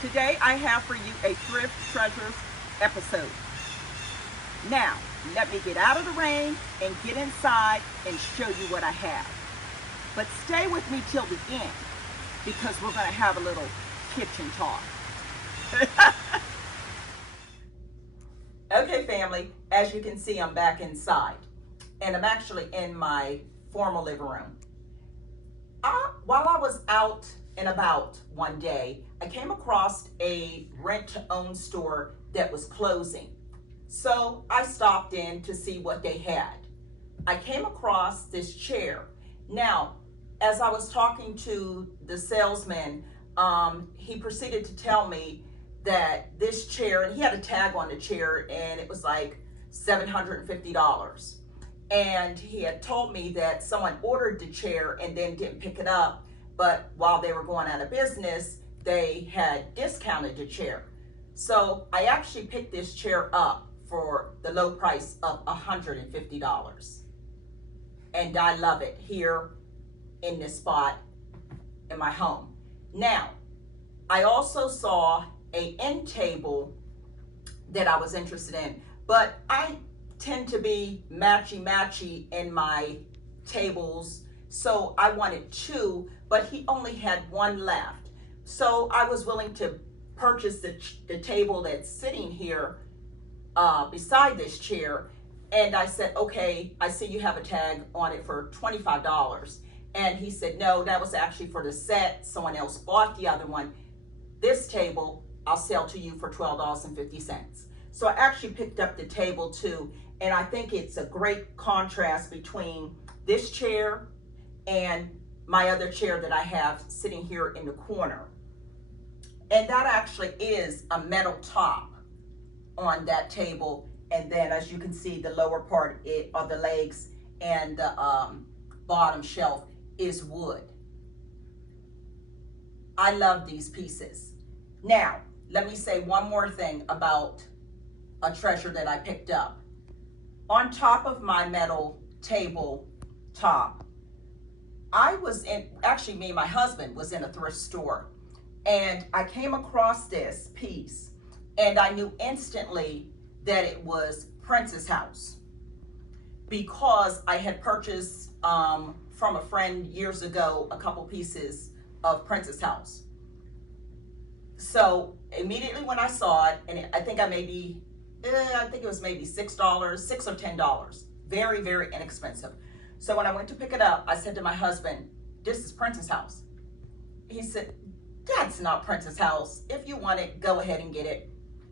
Today I have for you a Thrift Treasures episode. Now, let me get out of the rain and get inside and show you what I have. But stay with me till the end because we're going to have a little kitchen talk. Okay, family, as you can see, I'm back inside. And I'm actually in my formal living room. While I was out and about one day, I came across a rent-to-own store that was closing. So I stopped in to see what they had. I came across this chair. Now, as I was talking to the salesman, he proceeded to tell me that this chair, and he had a tag on the chair, and it was like $750. And he had told me that someone ordered the chair and then didn't pick it up, but while they were going out of business, they had discounted the chair. So I actually picked this chair up for the low price of $150. And I love it here in this spot in my home. Now, I also saw an end table that I was interested in, but I tend to be matchy in my tables, so I wanted two, but he only had one left. So I was willing to purchase the table that's sitting here beside this chair, and I said, okay, I see you have a tag on it for $25. And he said, no, that was actually for the set. Someone else bought the other one. This table I'll sell to you for $12.50. So I actually picked up the table too, and I think it's a great contrast between this chair and my other chair that I have sitting here in the corner. And that actually is a metal top on that table. And then as you can see, the lower part of the legs and the bottom shelf is wood. I love these pieces. Now, let me say one more thing about a treasure that I picked up. On top of my metal table top, actually me and my husband was in a thrift store, and I came across this piece, and I knew instantly that it was Princess House because I had purchased from a friend years ago a couple pieces of Princess House. So immediately when I saw it, and I think it was maybe $6 or $10, very, very inexpensive. So when I went to pick it up, I said to my husband, this is Princess House. He said, that's not Princess House. If you want it, go ahead and get it.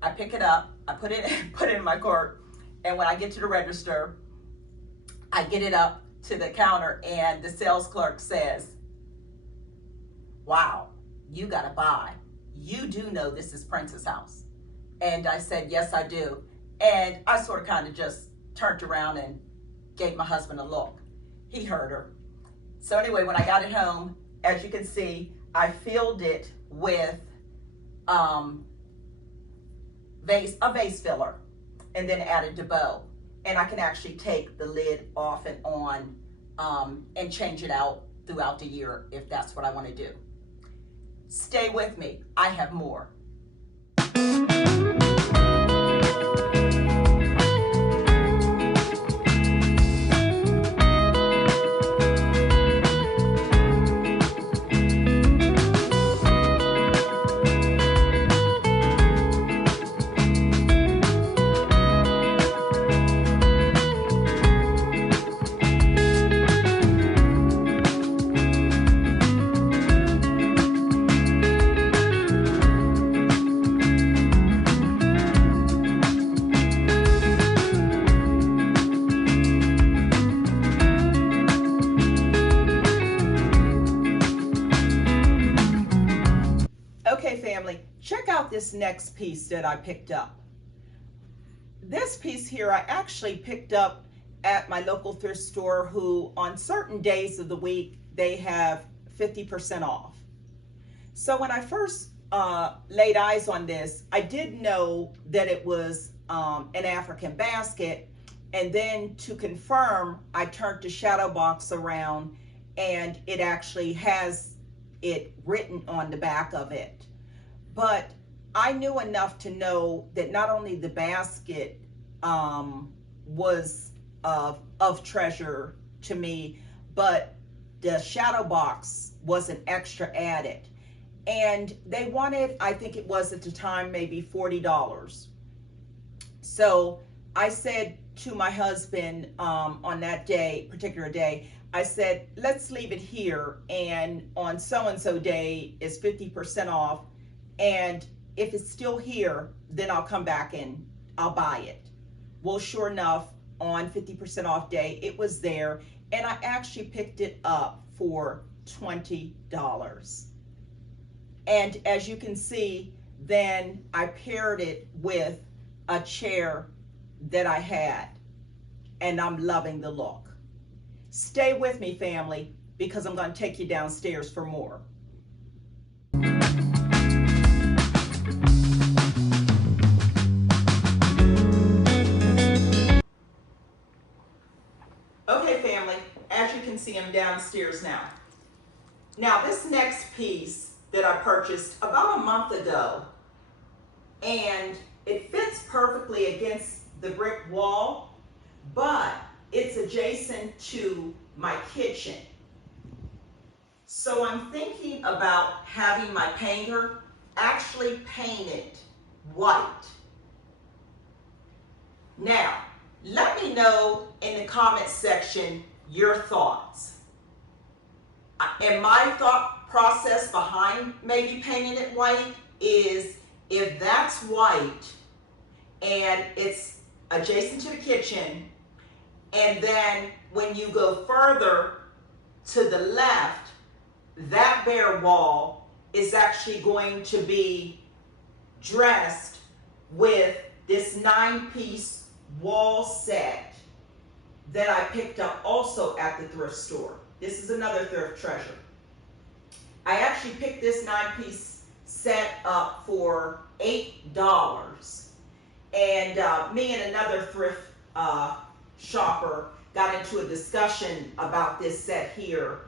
I pick it up, I put it in my cart, and when I get to the register, I get it up to the counter, and the sales clerk says, wow, you gotta buy. You do know this is Princess House. And I said, yes, I do. And I sort of kind of just turned around and gave my husband a look. He heard her. So anyway, when I got it home, as you can see, I filled it with a vase filler and then added the bow. And I can actually take the lid off and on and change it out throughout the year if that's what I want to do. Stay with me. I have more. Okay, family, check out this next piece that I picked up. This piece here I actually picked up at my local thrift store, who on certain days of the week they have 50% off. So when I first laid eyes on this, I did know that it was an African basket, and then to confirm, I turned the shadow box around and it actually has it written on the back of it. but I knew enough to know that not only the basket was of treasure to me, but the shadow box was an extra added. And they wanted, I think it was at the time, maybe $40. So I said to my husband on that particular day, I said, let's leave it here. And on so-and-so day is 50% off. And if it's still here, then I'll come back and I'll buy it. Well, sure enough, on 50% off day, it was there. And I actually picked it up for $20. And as you can see, then I paired it with a chair that I had, and I'm loving the look. Stay with me, family, because I'm going to take you downstairs for more. Okay, family, as you can see, I'm downstairs now. Now, this next piece that I purchased about a month ago, and it fits perfectly against the brick wall, but it's adjacent to my kitchen. So I'm thinking about having my painter actually paint it white. Now, let me know in the comment section your thoughts. And my thought process behind maybe painting it white is, if that's white and it's adjacent to the kitchen, and then when you go further to the left, that bare wall is actually going to be dressed with this 9-piece wall set that I picked up also at the thrift store. This is another thrift treasure. I actually picked this 9-piece set up for $8. And me and another thrift shopper got into a discussion about this set here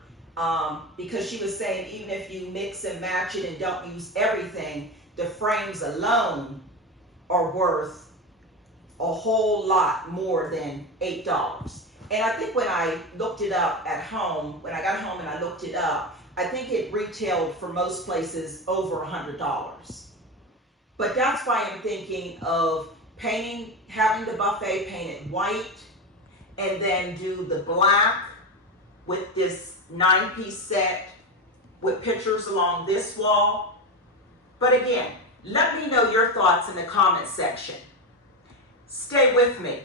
because she was saying even if you mix and match it and don't use everything, the frames alone are worth a whole lot more than $8. And I think when I looked it up at home, when I got home and I looked it up, I think it retailed for most places over $100. But that's why I'm thinking of painting, having the buffet painted white, and then do the black with this 9-piece set with pictures along this wall. But again, let me know your thoughts in the comment section. Stay with me.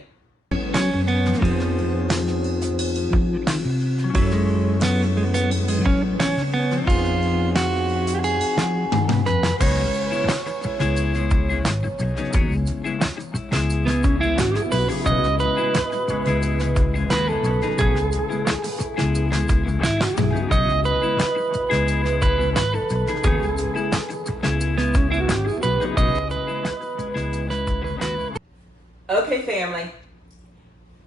Okay, family,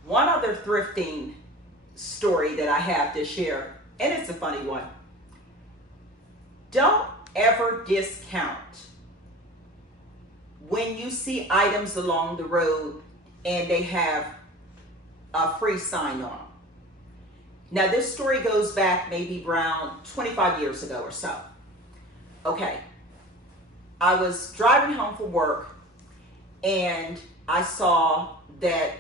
one other thrifting story that I have to share, and it's a funny one. Don't ever discount when you see items along the road and they have a free sign on them. Now, this story goes back maybe around 25 years ago or so. Okay, I was driving home from work and I saw that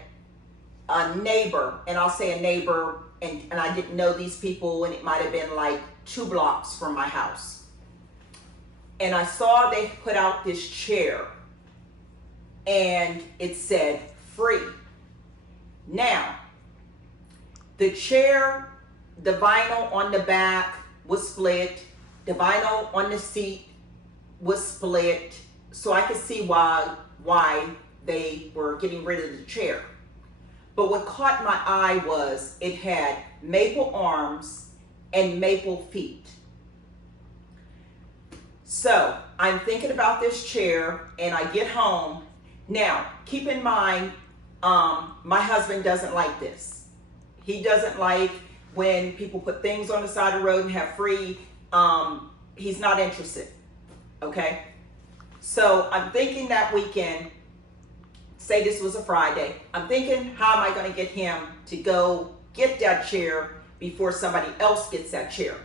a neighbor, and I'll say a neighbor, and I didn't know these people, and it might have been like 2 blocks from my house. And I saw they put out this chair, and it said free. Now, the chair, the vinyl on the back was split, the vinyl on the seat was split, so I could see why they were getting rid of the chair. But what caught my eye was it had maple arms and maple feet. So I'm thinking about this chair and I get home. Now, keep in mind, my husband doesn't like this. He doesn't like when people put things on the side of the road and have free. He's not interested, okay? So I'm thinking that weekend, say this was a Friday, I'm thinking, how am I going to get him to go get that chair before somebody else gets that chair?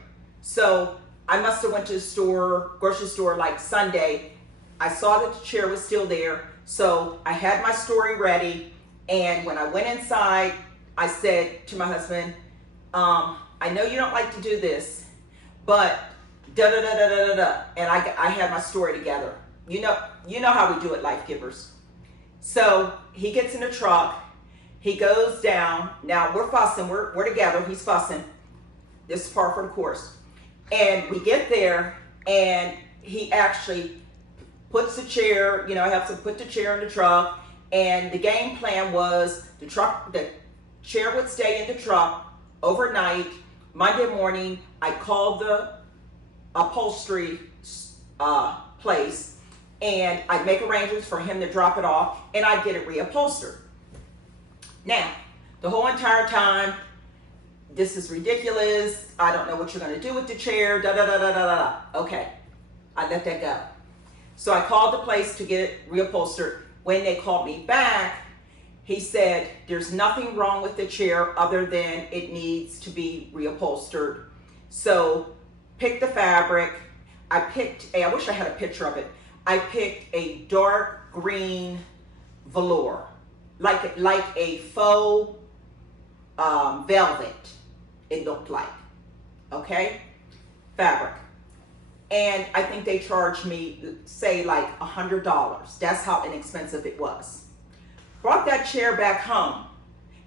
So I must have went to the store, grocery store, like Sunday. I saw that the chair was still there, so I had my story ready. And when I went inside, I said to my husband, I know you don't like to do this, but da da da da da da da. And I had my story together. You know how we do it, life givers. So he gets in the truck, he goes down. Now we're fussing, we're together, he's fussing. This is par for the course. And we get there, and he actually puts the chair, helps him put the chair in the truck. And the game plan was the chair would stay in the truck overnight. Monday morning, I called the upholstery place, and I'd make arrangements for him to drop it off, and I'd get it reupholstered. Now, the whole entire time, this is ridiculous. I don't know what you're going to do with the chair. Da da da da da da. Okay, I let that go. So I called the place to get it reupholstered. When they called me back, he said, there's nothing wrong with the chair other than it needs to be reupholstered. So pick the fabric. I wish I had a picture of it. I picked a dark green velour, like a faux velvet, it looked like, okay, fabric. And I think they charged me, say, like $100. That's how inexpensive it was. Brought that chair back home,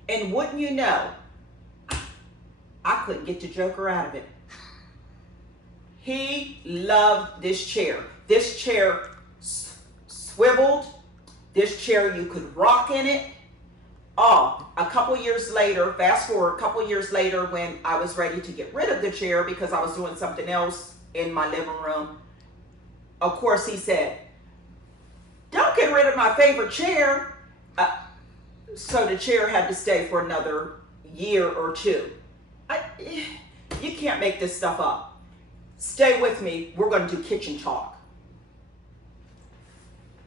and wouldn't you know, I couldn't get the joker out of it. He loved this chair. This chair swiveled. This chair, you could rock in it. Oh, a couple years later, fast forward a couple years later, when I was ready to get rid of the chair because I was doing something else in my living room, of course he said, don't get rid of my favorite chair. So the chair had to stay for another year or two. You can't make this stuff up. Stay with me. We're going to do kitchen talk.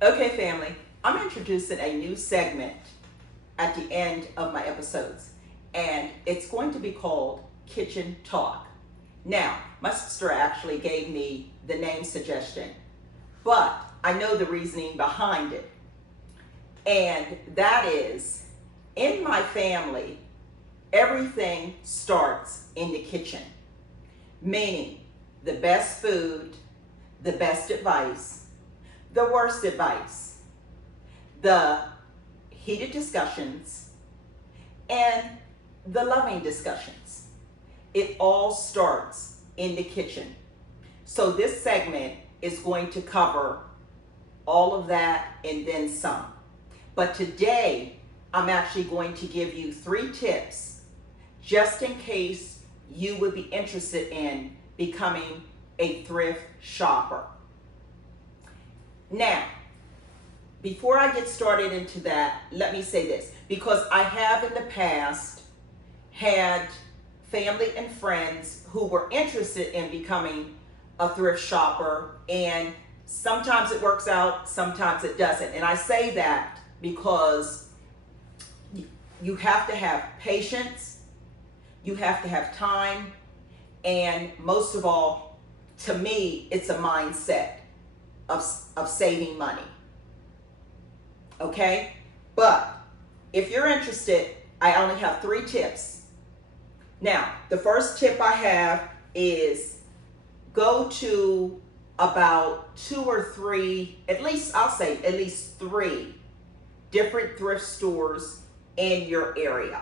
Okay, family, I'm introducing a new segment at the end of my episodes, and it's going to be called Kitchen Talk. Now, my sister actually gave me the name suggestion, but I know the reasoning behind it. And that is, in my family, everything starts in the kitchen. Meaning, the best food, the best advice, the worst advice, the heated discussions, and the loving discussions. It all starts in the kitchen. So this segment is going to cover all of that and then some. But today, I'm actually going to give you 3 tips just in case you would be interested in becoming a thrift shopper. Now, before I get started into that, let me say this, because I have in the past had family and friends who were interested in becoming a thrift shopper, and sometimes it works out, sometimes it doesn't. And I say that because you have to have patience, you have to have time, and most of all, to me, it's a mindset of saving money. Okay? But if you're interested, I only have 3 tips. Now, the first tip I have is go to about 2 or 3, at least 3 different thrift stores in your area.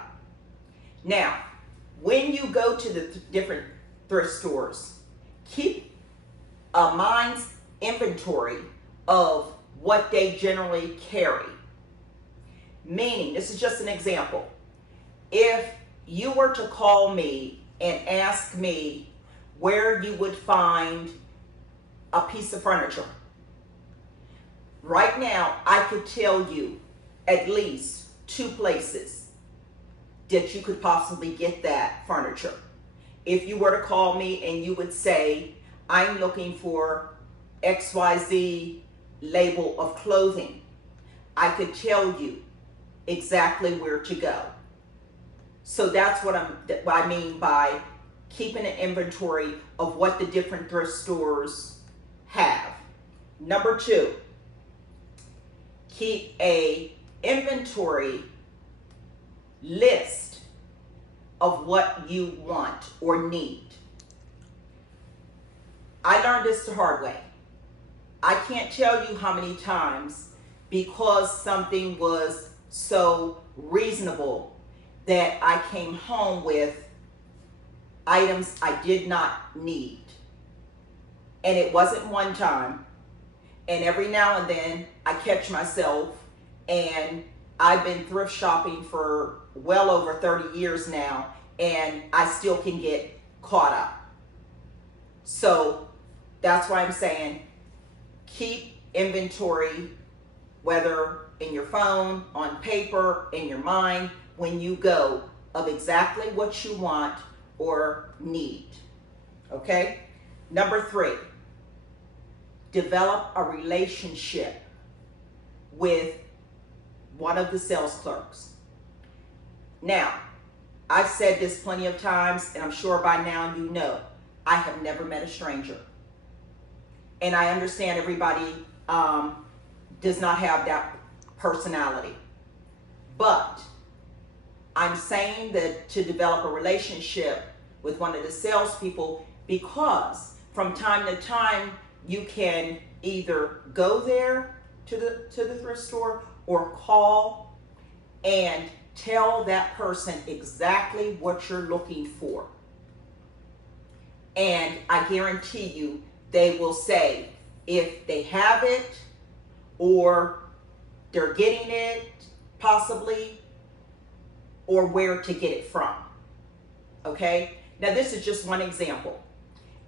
Now, when you go to the different thrift stores, keep a mind's inventory of what they generally carry. Meaning, this is just an example. If you were to call me and ask me where you would find a piece of furniture, right now I could tell you at least 2 places that you could possibly get that furniture. If you were to call me and you would say, I'm looking for XYZ label of clothing, I could tell you exactly where to go. So that's what I mean by keeping an inventory of what the different thrift stores have. Number 2, keep a inventory list of what you want or need. I learned this the hard way. I can't tell you how many times, because something was so reasonable, that I came home with items I did not need. And it wasn't one time. And every now and then I catch myself, and I've been thrift shopping for well over 30 years now, and I still can get caught up. So that's why I'm saying keep inventory, whether in your phone, on paper, in your mind, when you go, of exactly what you want or need. Okay? Number 3, develop a relationship with one of the sales clerks. Now, I've said this plenty of times, and I'm sure by now you know, I have never met a stranger. And I understand everybody does not have that personality. But I'm saying that to develop a relationship with one of the salespeople, because from time to time you can either go there to the thrift store or call and tell that person exactly what you're looking for. And I guarantee you they will say if they have it or they're getting it possibly, or where to get it from. Okay? Now this is just one example.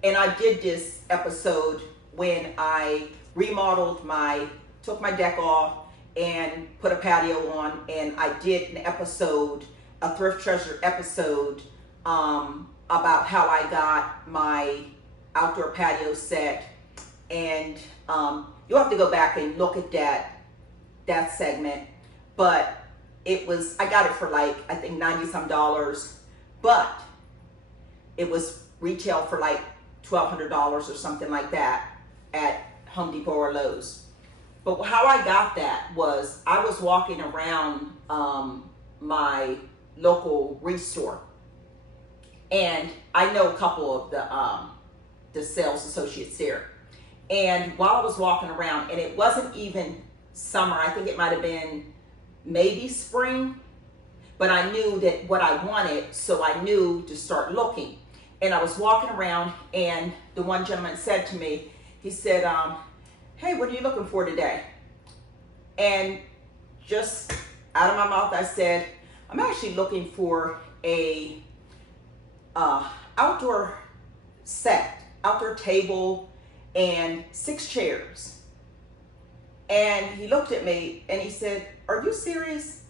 And I did this episode when I remodeled took my deck off and put a patio on, and I did an episode, a Thrift Treasure episode, about how I got my outdoor patio set. And you'll have to go back and look at that segment. But I got it for like, I think $90-some, but it was retail for like $1,200 or something like that at Home Depot or Lowe's. But how I got that was I was walking around my local restore, and I know a couple of the sales associates there. And while I was walking around, and it wasn't even summer, I think it might have been maybe spring, but I knew that what I wanted, so I knew to start looking. And I was walking around, and the one gentleman said to me, he said, hey, what are you looking for today? And just out of my mouth, I said, I'm actually looking for a outdoor set, outdoor table, and 6 chairs. And he looked at me and he said, are you serious?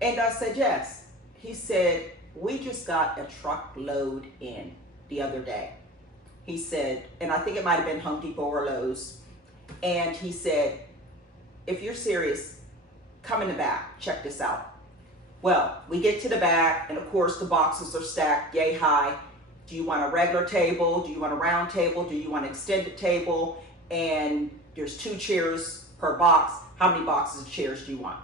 And I said, yes. He said, we just got a truckload in the other day. He said, and I think it might have been Home Depot or Lowe's. And he said, if you're serious, come in the back, check this out. Well, we get to the back, and of course the boxes are stacked yay high. Do you want a regular table? Do you want a round table? Do you want an extended table? And there's 2 chairs per box. How many boxes of chairs do you want?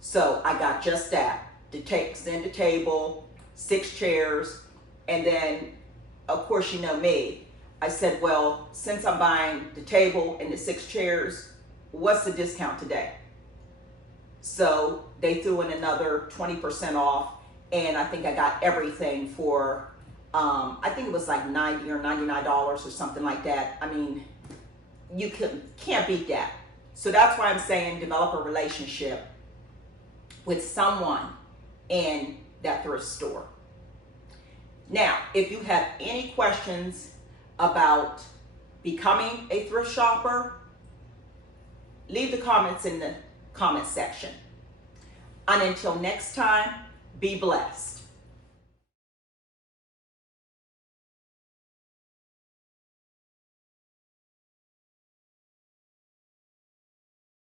So I got just that, the extended table, 6 chairs, and then of course you know me. I said, well, since I'm buying the table and the 6 chairs, what's the discount today? So they threw in another 20% off, and I think I got everything for, I think it was like $90 or $99 or something like that. I mean, you can't beat that. So that's why I'm saying develop a relationship with someone in that thrift store. Now, if you have any questions about becoming a thrift shopper, leave the comments in the comment section. And until next time, be blessed.